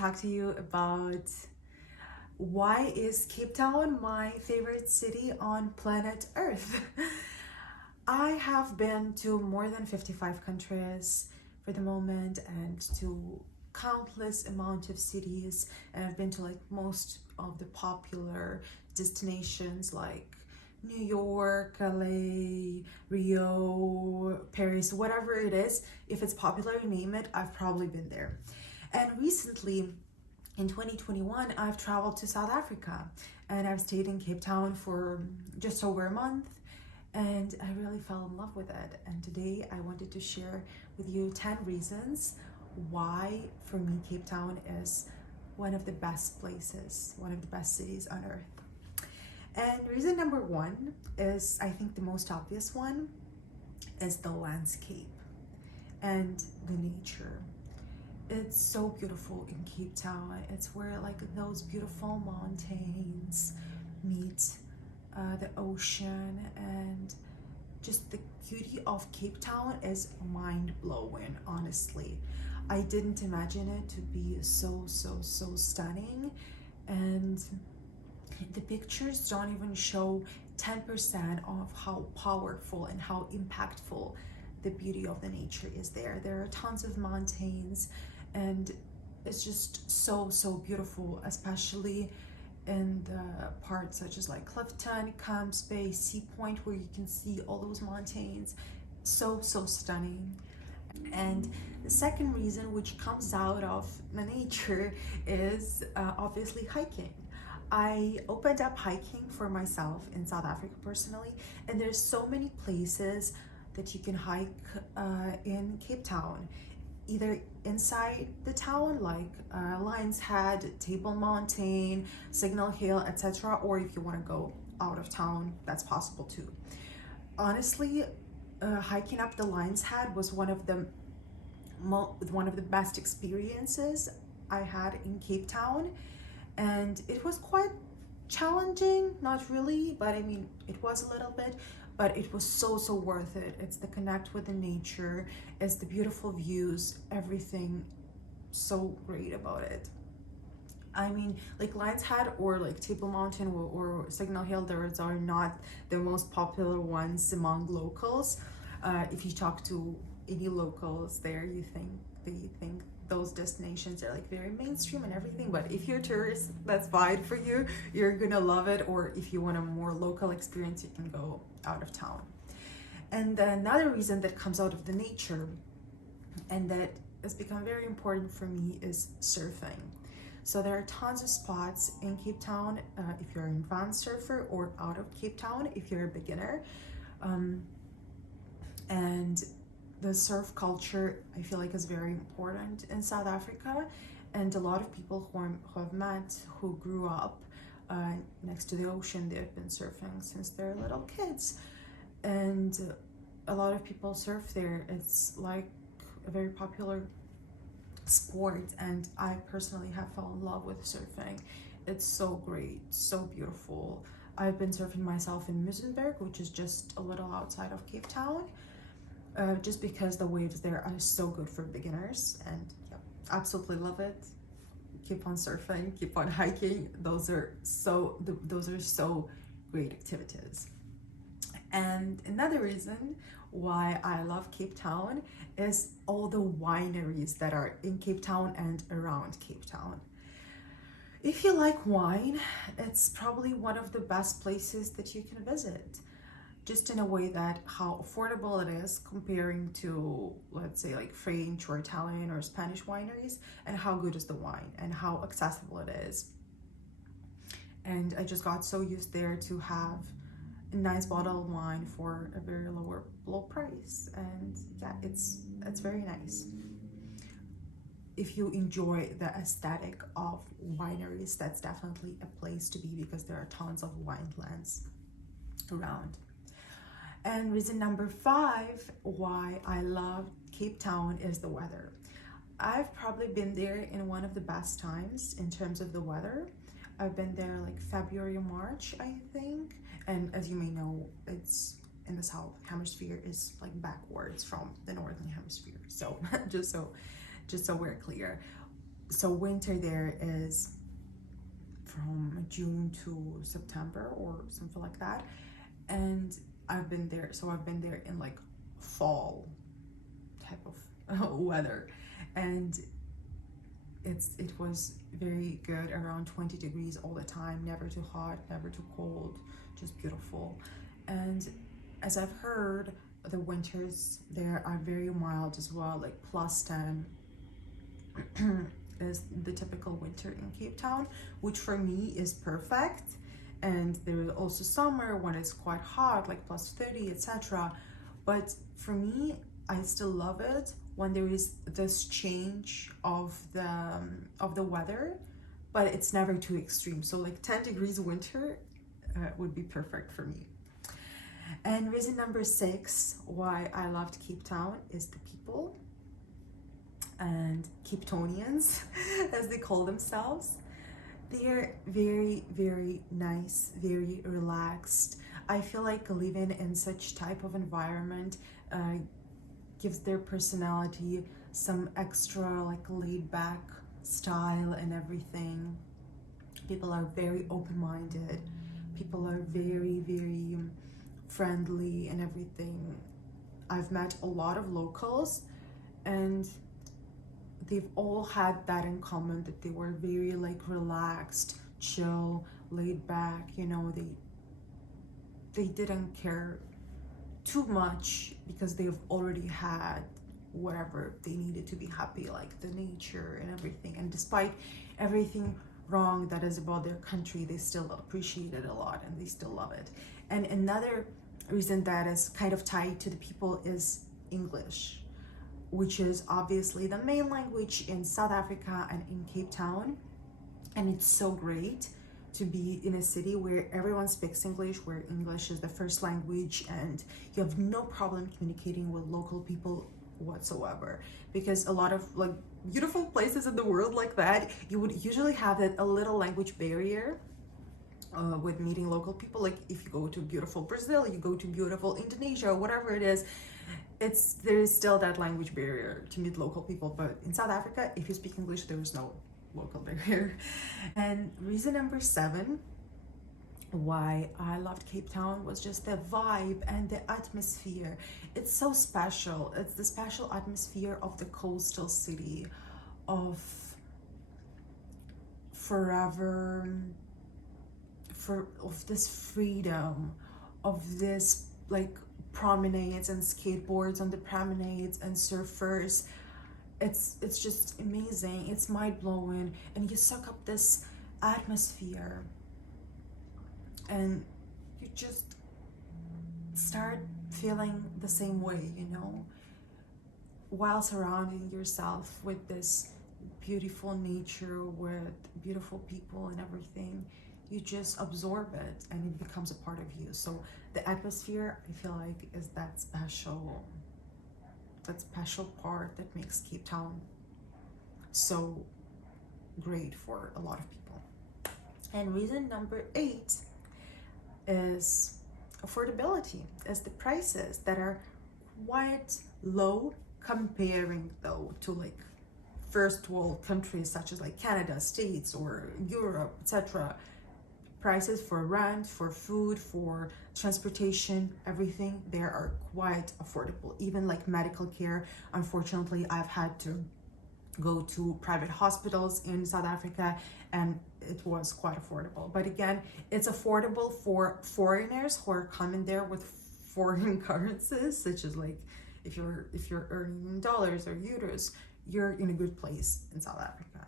talk to you about why is Cape Town my favorite city on planet Earth. I have been to more than 55 countries for the moment and to countless amount of cities, and I've been to like most of the popular destinations like New York, LA, Rio, Paris, whatever it is. If it's popular, name it, I've probably been there. And recently in 2021, I've traveled to South Africa and I've stayed in Cape Town for just over a month, and I really fell in love with it. And today I wanted to share with you 10 reasons why, for me, Cape Town is one of the best places, one of the best cities on earth. And reason number one is, I think the most obvious one, is the landscape and the nature. It's so beautiful in Cape Town. It's where like those beautiful mountains meet the ocean, and just the beauty of Cape Town is mind-blowing, honestly. I didn't imagine it to be so stunning, and the pictures don't even show 10% of how powerful and how impactful the beauty of the nature is there. There are tons of mountains, and it's just so beautiful, especially in the parts such as like Clifton, Camps Bay, Sea Point, where you can see all those mountains. So stunning. And the second reason, which comes out of the nature, is obviously hiking. I opened up hiking for myself in South Africa personally, and there's so many places that you can hike in Cape Town, either inside the town like Lion's Head, Table Mountain, Signal Hill, etc., or if you want to go out of town, that's possible too. Honestly, hiking up the Lion's Head was one of the best experiences I had in Cape Town, and it was quite challenging, not really, but I mean it was a little bit, but it was so worth it. It's the connect with the nature, it's the beautiful views, everything so great about it. I mean, like Lion's Head or like Table Mountain or Signal Hill, those are not the most popular ones among locals. If you talk to any locals there, they think those destinations are like very mainstream and everything, but if you're a tourist, that's fine for you. You're gonna love it. Or if you want a more local experience, you can go out of town. And another reason that comes out of the nature and that has become very important for me is surfing. So there are tons of spots in Cape Town if you're an advanced surfer, or out of Cape Town if you're a beginner. And the surf culture, I feel like, is very important in South Africa, and a lot of people who I've met who grew up next to the ocean, they've been surfing since they're little kids, and a lot of people surf there. It's like a very popular sport, and I personally have fallen in love with surfing. It's so great, so beautiful. I've been surfing myself in Muizenberg, which is just a little outside of Cape Town, just because the waves there are so good for beginners, and yeah, absolutely love it. Keep on surfing, keep on hiking. Those are so great activities. And another reason why I love Cape Town is all the wineries that are in Cape Town and around Cape Town. If you like wine, it's probably one of the best places that you can visit, just in a way that how affordable it is comparing to, let's say, like French or Italian or Spanish wineries, and how good is the wine and how accessible it is. And I just got so used there to have a nice bottle of wine for a very low price, and yeah, it's very nice. If you enjoy the aesthetic of wineries, that's definitely a place to be, because there are tons of winelands around. And reason number 5 why I love Cape Town is the weather. I've probably been there in one of the best times in terms of the weather. I've been there like February, March, I think. And as you may know, it's in the south hemisphere, is like backwards from the northern hemisphere. So just so we're clear. So winter there is from June to September or something like that. And I've been there, so I've been there in like fall type of weather, and it was very good, around 20 degrees all the time, never too hot, never too cold, just beautiful. And as I've heard, the winters there are very mild as well, like +10 is the typical winter in Cape Town, which for me is perfect. And there is also summer when it's quite hot, like +30, etc. But for me, I still love it when there is this change of the weather, but it's never too extreme. So like 10 degrees winter would be perfect for me. And reason number 6 why I loved Cape Town is the people, and Cape Townians, as they call themselves. They're very, very nice, very relaxed. I feel like living in such type of environment gives their personality some extra like laid back style and everything. People are very open-minded. People are very, very friendly and everything. I've met a lot of locals, and they've all had that in common, that they were very like relaxed, chill, laid back. You know, they didn't care too much because they've already had whatever they needed to be happy, like the nature and everything. And despite everything wrong that is about their country, they still appreciate it a lot and they still love it. And another reason that is kind of tied to the people is English, which is obviously the main language in South Africa and in Cape Town. And it's so great to be in a city where everyone speaks English, where English is the first language, and you have no problem communicating with local people whatsoever. Because a lot of like beautiful places in the world like that, you would usually have that a little language barrier with meeting local people. Like if you go to beautiful Brazil, you go to beautiful Indonesia, whatever it is, there is still that language barrier to meet local people. But in South Africa, if you speak English, there is no local barrier. And reason number 7 why I loved Cape Town was just the vibe and the atmosphere. It's so special. It's the special atmosphere of the coastal city, of of this freedom, of this like promenades and skateboards on the promenades and surfers. It's just amazing. It's mind-blowing, and you suck up this atmosphere and you just start feeling the same way, you know, while surrounding yourself with this beautiful nature, with beautiful people and everything. You just absorb it and it becomes a part of you. So the atmosphere, I feel like, is that special part that makes Cape Town so great for a lot of people. And reason number 8 is affordability, is the prices that are quite low, comparing though to like first world countries such as like Canada, States, or Europe, etc. Prices for rent, for food, for transportation, everything there are quite affordable. Even like medical care, unfortunately, I've had to go to private hospitals in South Africa, and it was quite affordable. But again, it's affordable for foreigners who are coming there with foreign currencies, such as like if you're earning dollars or euros, you're in a good place in South Africa.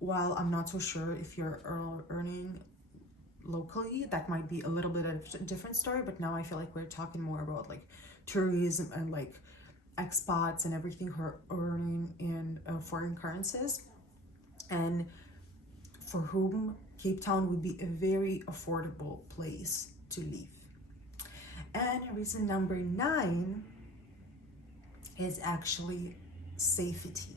While I'm not so sure if you're earning locally, that might be a little bit of a different story. But now I feel like we're talking more about like tourism and like expats and everything who are earning in foreign currencies, and for whom Cape Town would be a very affordable place to live. And reason number 9 is actually safety,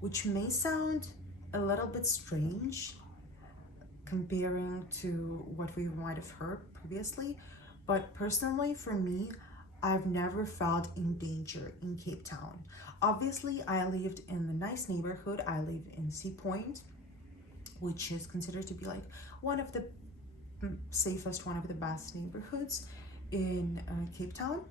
which may sound a little bit strange comparing to what we might have heard previously, but personally for me, I've never felt in danger in Cape Town. Obviously, I lived in the nice neighborhood. I live in Sea Point, which is considered to be like one of the safest, one of the best neighborhoods in Cape Town.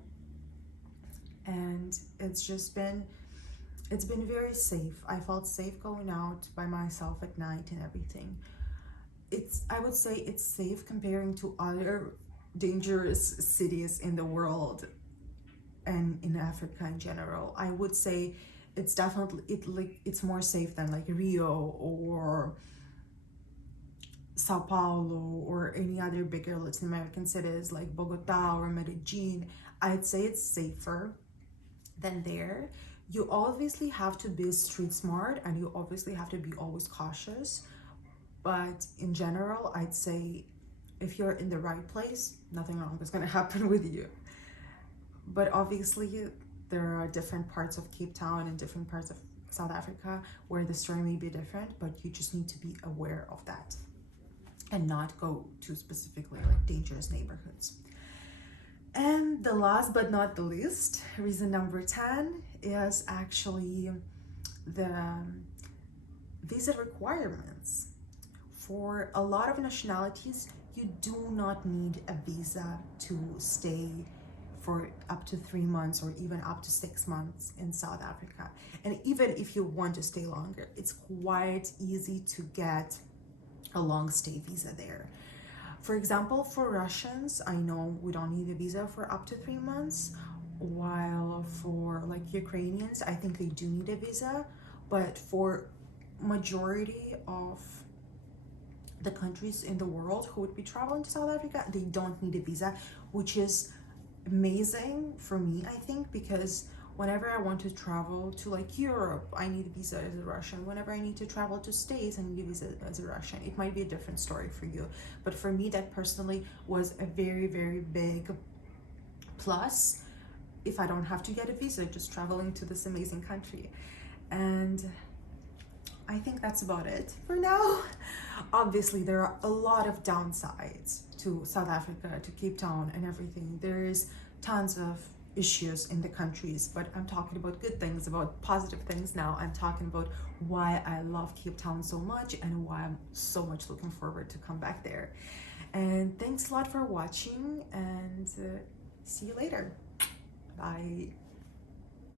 And it's been very safe. I felt safe going out by myself at night and everything. I would say it's safe comparing to other dangerous cities in the world and in Africa in general. I would say it's definitely it's more safe than like Rio or Sao Paulo or any other bigger Latin American cities like Bogota or Medellin. I'd say it's safer than there. You obviously have to be street smart and you obviously have to be always cautious. But in general, I'd say if you're in the right place, nothing wrong is going to happen with you. But obviously, there are different parts of Cape Town and different parts of South Africa where the story may be different, but you just need to be aware of that and not go to specifically like dangerous neighborhoods. And the last but not the least, reason number 10 is actually the visa requirements. For a lot of nationalities, you do not need a visa to stay for up to 3 months or even up to 6 months in South Africa. And even if you want to stay longer, it's quite easy to get a long stay visa there. For example, for Russians, I know we don't need a visa for up to 3 months, while for like Ukrainians, I think they do need a visa, but for majority of the countries in the world who would be traveling to South Africa, they don't need a visa, which is amazing for me, I think, because whenever I want to travel to like Europe, I need a visa as a Russian. Whenever I need to travel to States, I need a visa as a Russian. It might be a different story for you, but for me, that personally was a very, very big plus if I don't have to get a visa, just traveling to this amazing country. And I think that's about it for now. Obviously, there are a lot of downsides to South Africa, to Cape Town and everything. There is tons of issues in the countries, but I'm talking about good things, about positive things now. I'm talking about why I love Cape Town so much and why I'm so much looking forward to come back there. And thanks a lot for watching, and see you later. Bye.